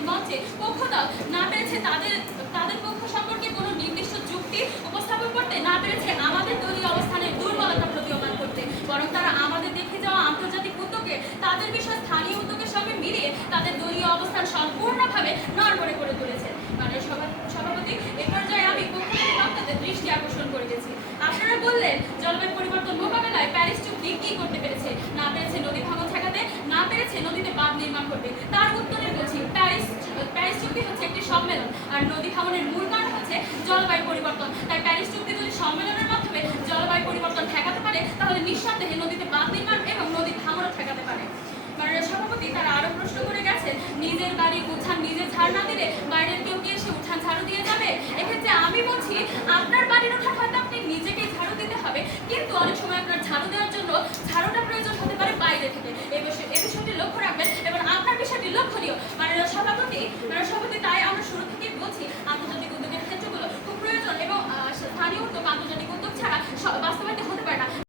আন্তর্জাতিক মঞ্চে পক্ষ দাও না পেরেছে তাদের পক্ষ সম্পর্কে কোনো নির্দিষ্ট যুক্তি উপস্থাপন করতে, না পেরেছে আমাদের দলীয় অবস্থানের দুর্বলতা প্রতীয়মান করতে, বরং তারা আমাদের দেখে যাওয়া আন্তর্জাতিক উদ্যোগে তাদের বিষয় স্থানীয় উদ্যোগের সঙ্গে মিলিয়ে তাদের দলীয় অবস্থান সম্পূর্ণভাবে নড়বড়ে করে তুলেছে। মাননীয় সভাপতি, এ পর্যায়ে আমি পক্ষপাতী বক্তাদের দৃষ্টি আকর্ষণ করে গেছি। আপনারা বললেন জলবায়ু পরিবর্তন মোকাবেলায় প্যারিস চুক্তি কি করতে পেরেছে? না পেরেছে নদী ভাঙন ঠেকাতে, না পেরেছে নদীতে বাঁধ নির্মাণ করতে। তার উত্তরে বলছি, প্যারিস চুক্তি হচ্ছে একটি সম্মেলন, আর নদী ভাঙনের মূল কারণ হচ্ছে জলবায়ু পরিবর্তন। তাই প্যারিস চুক্তি যদি সম্মেলনের মাধ্যমে জলবায়ু পরিবর্তন ঠেকাতে পারে, তাহলে নিঃসন্দেহে নদীতে বাঁধ নির্মাণ এবং নদী ভাঙনও ঠেকাতে পারে। মাননীয় সভাপতি, তারা আরো প্রশ্ন করে গেছে, নিজের বাড়ির উঠান নিজে ঝাড় না দিলে বাইরের কেউ কি এসে উঠান ঝাড়ু দিয়ে যাবে? এক্ষেত্রে আমি বলছি, আপনার বাড়ির উঠান হয়তো আপনি নিজেকেই ঝাড়ু দিতে হবে, কিন্তু অনেক সময় আপনার ঝাড়ু দেওয়ার জন্য ঝাড়ুটা